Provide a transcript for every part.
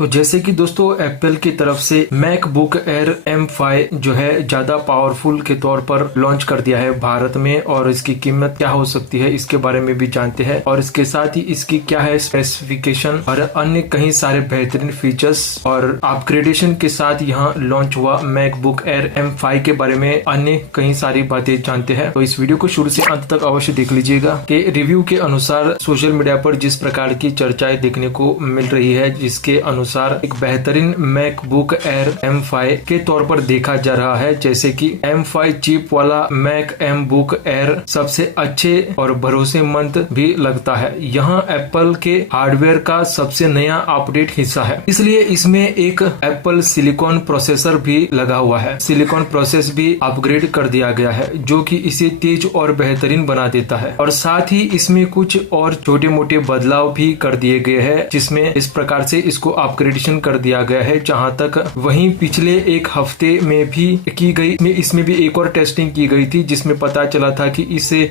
तो जैसे कि दोस्तों एप्पल की तरफ से मैकबुक एयर M5 जो है ज्यादा पावरफुल के तौर पर लॉन्च कर दिया है भारत में, और इसकी कीमत क्या हो सकती है इसके बारे में भी जानते हैं, और इसके साथ ही इसकी क्या है स्पेसिफिकेशन और अन्य कई सारे बेहतरीन फीचर्स और अपग्रेडेशन के साथ यहाँ लॉन्च हुआ मैकबुक एयर M5 के बारे में अन्य कई सारी बातें जानते हैं। तो इस वीडियो को शुरू से अंत तक अवश्य देख लीजिएगा कि रिव्यू के अनुसार सोशल मीडिया पर जिस प्रकार की चर्चाएं देखने को मिल रही है, जिसके अनुसार एक बेहतरीन मैकबुक एयर M5 के तौर पर देखा जा रहा है, जैसे कि M5 चिप वाला मैकबुक एयर सबसे अच्छे और भरोसेमंद भी लगता है। यहाँ एप्पल के हार्डवेयर का सबसे नया अपडेट हिस्सा है, इसलिए इसमें एक एप्पल सिलिकॉन प्रोसेसर भी लगा हुआ है। सिलिकॉन प्रोसेस भी अपग्रेड कर दिया गया है, जो कि इसे तेज और बेहतरीन बना देता है, और साथ ही इसमें कुछ और छोटे मोटे बदलाव भी कर दिए गए हैं, जिसमें इस प्रकार से इसको अपग्रेडेशन कर दिया गया है। जहां तक वहीं पिछले एक हफ्ते में भी की गई, इसमें भी एक और टेस्टिंग की गई थी, जिसमें पता चला था कि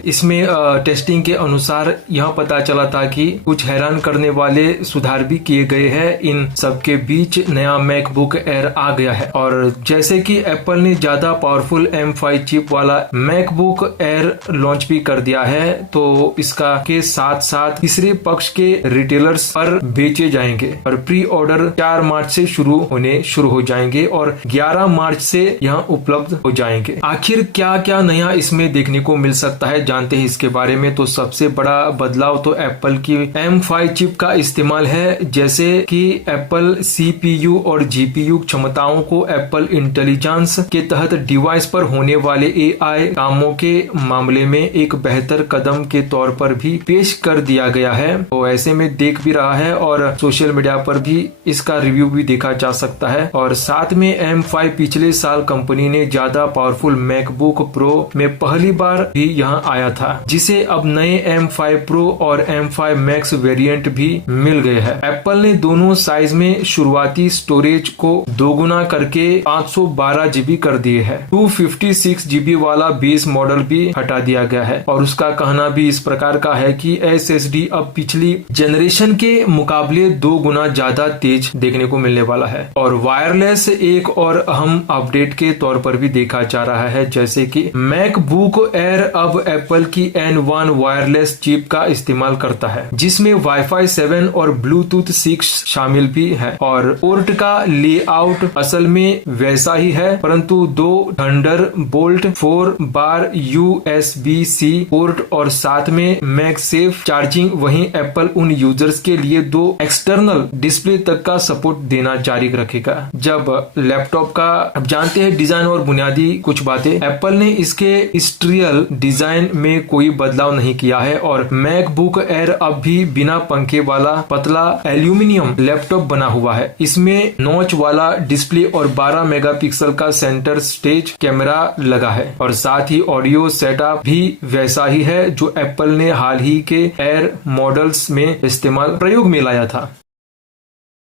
इसमें टेस्टिंग के अनुसार यह पता चला था कि कुछ हैरान करने वाले सुधार भी किए गए हैं। इन सबके बीच नया मैकबुक एयर आ गया है, और जैसे कि एप्पल ने ज्यादा पावरफुल M5 चिप वाला मैकबुक एयर लॉन्च भी कर दिया है, तो इसका के साथ साथ तीसरे पक्ष के रिटेलर्स पर बेचे जाएंगे, और प्री ऑर्डर 4 मार्च से शुरू हो जाएंगे और 11 मार्च से यहाँ उपलब्ध हो जाएंगे। आखिर क्या क्या नया इसमें देखने को मिल सकता है, जानते हैं इसके बारे में। तो सबसे बड़ा बदलाव तो एप्पल की M5 चिप का इस्तेमाल है, जैसे कि एप्पल CPU और GPU क्षमताओं को एप्पल इंटेलिजेंस के तहत डिवाइस पर होने वाले AI कामों के मामले में एक बेहतर कदम के तौर पर भी पेश कर दिया गया है। तो ऐसे में देख भी रहा है, और सोशल मीडिया पर भी इसका रिव्यू भी देखा जा सकता है। और साथ में M5 पिछले साल कंपनी ने ज्यादा पावरफुल मैकबुक प्रो में पहली बार भी यहाँ आया था, जिसे अब नए M5 प्रो और M5 मैक्स वेरिएंट भी मिल गए हैं। एप्पल ने दोनों साइज में शुरुआती स्टोरेज को दोगुना करके 512 GB कर दिए है। 256 GB वाला बेस मॉडल भी हटा दिया गया है, और उसका कहना भी इस प्रकार का है कि SSD अब पिछली जनरेशन के मुकाबले 2 गुना ज्यादा तेज देखने को मिलने वाला है। और वायरलेस एक और अहम अपडेट के तौर पर भी देखा जा रहा है, जैसे कि मैकबुक एयर अब एप्पल की N1 वायरलेस चिप का इस्तेमाल करता है, जिसमें Wi-Fi 7 और Bluetooth 6 शामिल भी है। और पोर्ट का लेआउट असल में वैसा ही है, परंतु 2 थंडरबोल्ट 4 बार USB-C पोर्ट और साथ में मैगसेफ चार्जिंग। वहीं एप्पल उन यूजर्स के लिए 2 एक्सटर्नल डिस्प्ले तक का सपोर्ट देना जारी रखेगा। जब लैपटॉप का अब जानते हैं डिजाइन और बुनियादी कुछ बातें, एप्पल ने इसके इंडस्ट्रियल डिजाइन में कोई बदलाव नहीं किया है, और मैकबुक एयर अब भी बिना पंखे वाला पतला एल्यूमिनियम लैपटॉप बना हुआ है। इसमें नॉच वाला डिस्प्ले और 12 मेगापिक्सल का सेंटर स्टेज कैमरा लगा है, और साथ ही ऑडियो सेटअप भी वैसा ही है जो एप्पल ने हाल ही के एयर मॉडल्स में प्रयोग में लाया था।